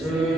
Amen.